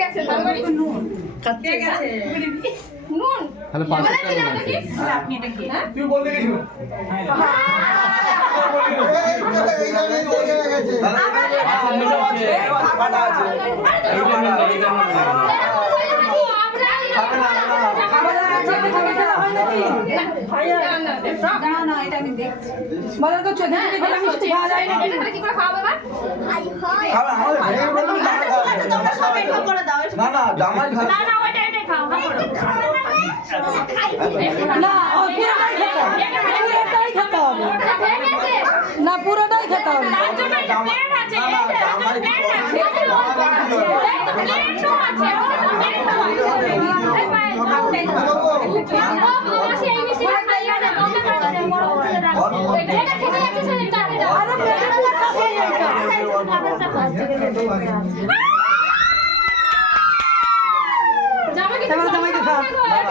গেছে কে গেছে নুন। তাহলে পাঁচ টাকা আপনি এটা কি তুই বলতে খাবার হয় বলো তো না না জামাই না না ওইটা খাও না পুরোটাই খেতে হবে হয়ে না পুরোটাই খেতে হবে তার জন্য এটা প্লেট আছে এই যে প্লেট আছে এই যে অল্প আছে এই তো প্লেটও আছে এই মিষ্টিটা খাইয়া না কমে খাচ্ছে বড় বড় রাখছে এটা খেতে যাচ্ছে সেটা আরে পেটের উপর খাবে এটা জামাইকে এবার জামাইকে খাও।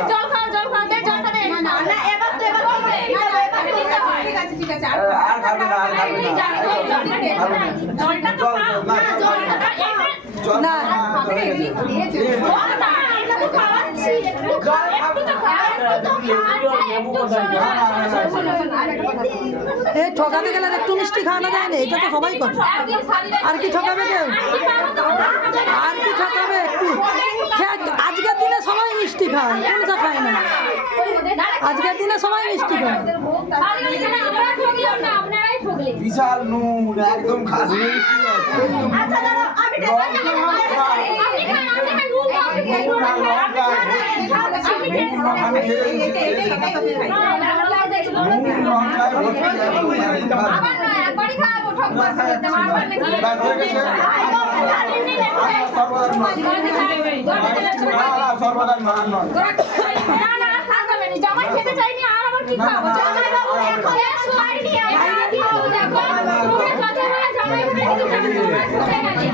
জল খাও জল খাও। দে জলটা দে না না এবার তো এবার হয় ঠিক আছে ঠিক আছে আর খাবে না আর খাবে না জলটা তো না জলটা এটা না জলটা এটা এই ঠকাতে গেলে একটু মিষ্টি খাওয়ানো যায় না এটা তো সবাই করে। আর কি ঠকাবে কেউ? আর কি ঠকাবে একটু? আজকের দিনে সবাই মিষ্টি খায় কোনটা খায় না। আজকের দিনে সবাই মিষ্টি খায়। বিশাল নুন একদম খাসি। আচ্ছা দাদা সর্বদাই নয়। না, না, সর্বদাই নয়, আর জামাই খেতে চাইনি আর আবার কি খাব জামাই বাবু এখন এসো আইডিয়া দেখো তোমরা কথা জামাই খেতে চাইনি